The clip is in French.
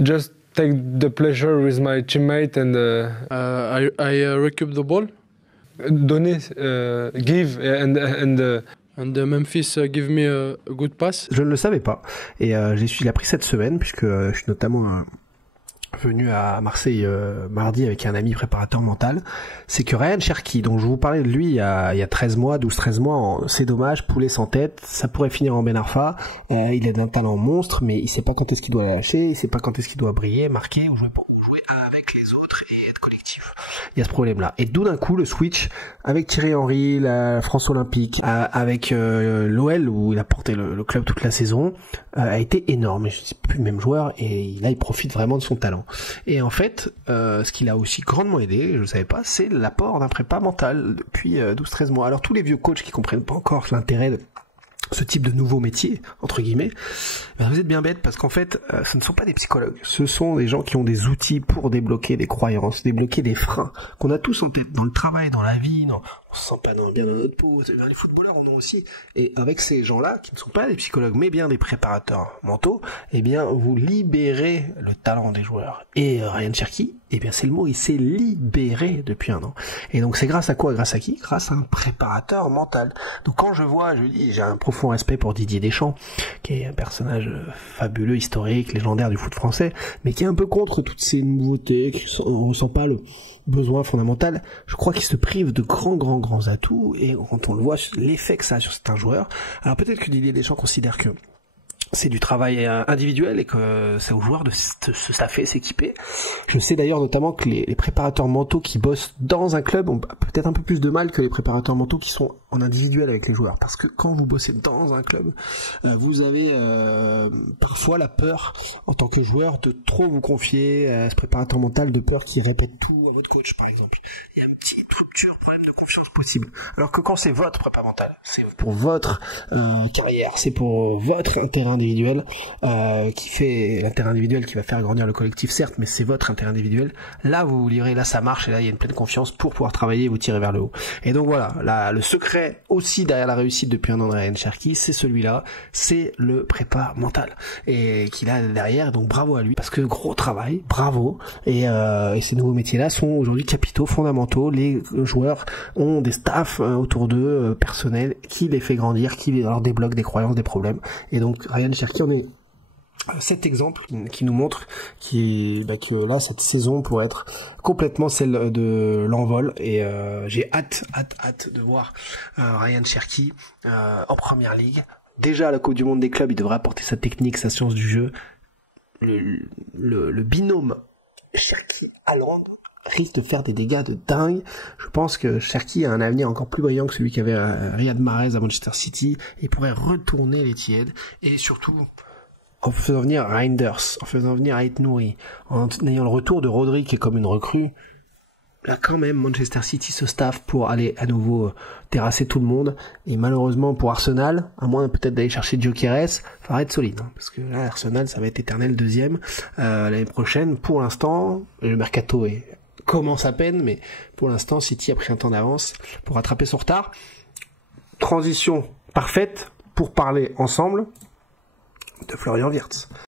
Just take the pleasure with my teammate and I recoup the ball. donner, give And Memphis give me a good pass. Je ne le savais pas. Et je l'ai appris cette semaine, puisque je suis notamment venu à Marseille mardi avec un ami préparateur mental. C'est que Ryan Cherki, dont je vous parlais de lui il y a 13 mois, 12-13 mois, c'est dommage, poulet sans tête, ça pourrait finir en Ben Arfa. Il est d'un talent monstre, mais il sait pas quand est-ce qu'il doit la lâcher, il sait pas quand est-ce qu'il doit briller, marquer ou jouer avec les autres et être collectif. Il y a ce problème-là. Et d'où d'un coup, le switch avec Thierry Henry, la France Olympique, avec l'OL, où il a porté le club toute la saison, a été énorme. Et je ne suis plus le même joueur, et là, il profite vraiment de son talent. Et en fait, ce qui l'a aussi grandement aidé, je ne savais pas, c'est l'apport d'un prépa mental depuis 12-13 mois. Alors tous les vieux coachs qui comprennent pas encore l'intérêt de ce type de nouveau métier, entre guillemets, ben vous êtes bien bêtes, parce qu'en fait, ce ne sont pas des psychologues. Ce sont des gens qui ont des outils pour débloquer des croyances, débloquer des freins qu'on a tous en tête, dans le travail, dans la vie, on se sent pas bien dans notre peau. Les footballeurs en ont aussi. Et avec ces gens-là, qui ne sont pas des psychologues, mais bien des préparateurs mentaux, eh bien, vous libérez le talent des joueurs. Et Ryan Cherki, eh bien, c'est le mot, il s'est libéré depuis un an. Et donc, c'est grâce à quoi? Grâce à qui? Grâce à un préparateur mental. Donc, quand je dis, j'ai un profond respect pour Didier Deschamps, qui est un personnage fabuleux, historique, légendaire du foot français, mais qui est un peu contre toutes ces nouveautés, on ressent pas le besoin fondamental. Je crois qu'il se prive de grands atouts, et quand on le voit, l'effet que ça a sur certains joueurs. Alors peut-être que Didier Deschamps considère que c'est du travail individuel et que c'est aux joueurs de se staffer, s'équiper. Je sais d'ailleurs notamment que les préparateurs mentaux qui bossent dans un club ont peut-être un peu plus de mal que les préparateurs mentaux qui sont en individuel avec les joueurs. Parce que quand vous bossez dans un club, vous avez parfois la peur en tant que joueur de trop vous confier à ce préparateur mental, de peur qu'il répète tout à votre coach par exemple. Il y a un petit rupture, problème de confiance possible. Alors que quand c'est votre prépa mental, c'est pour votre carrière, c'est pour votre intérêt individuel, l'intérêt individuel qui va faire grandir le collectif, certes, mais c'est votre intérêt individuel. Là, vous vous livrez, là, ça marche, et là, il y a une pleine confiance pour pouvoir travailler et vous tirer vers le haut. Et donc voilà, le secret aussi derrière la réussite depuis un an de Ryan Cherki, c'est celui-là, c'est le prépa mental. Et qu'il a derrière, donc bravo à lui, parce que gros travail, bravo. Et ces nouveaux métiers-là sont aujourd'hui capitaux, fondamentaux. Les joueurs ont des staffs autour d'eux, personnels, qui les fait grandir, qui leur débloque des croyances, des problèmes. Et donc Ryan Cherki en est cet exemple qui nous montre que là, cette saison pourrait être complètement celle de l'envol, et j'ai hâte de voir Ryan Cherki en première ligue. Déjà à la Coupe du Monde des clubs, il devrait apporter sa technique, sa science du jeu. Le binôme Cherki-Haaland risque de faire des dégâts de dingue. Je pense que Cherki a un avenir encore plus brillant que celui qu'avait Riyad Mahrez à Manchester City, et pourrait retourner l'Etihad, et surtout en faisant venir Reinders, en faisant venir Ait Nouri, en ayant le retour de Rodri qui est comme une recrue. Là quand même, Manchester City se staffe pour aller à nouveau terrasser tout le monde, et malheureusement pour Arsenal, à moins peut-être d'aller chercher Gyökeres, ça va être solide, hein, parce que là Arsenal ça va être éternel deuxième l'année prochaine. Pour l'instant, le mercato commence à peine, mais pour l'instant City a pris un temps d'avance pour rattraper son retard. Transition parfaite pour parler ensemble de Florian Wirtz.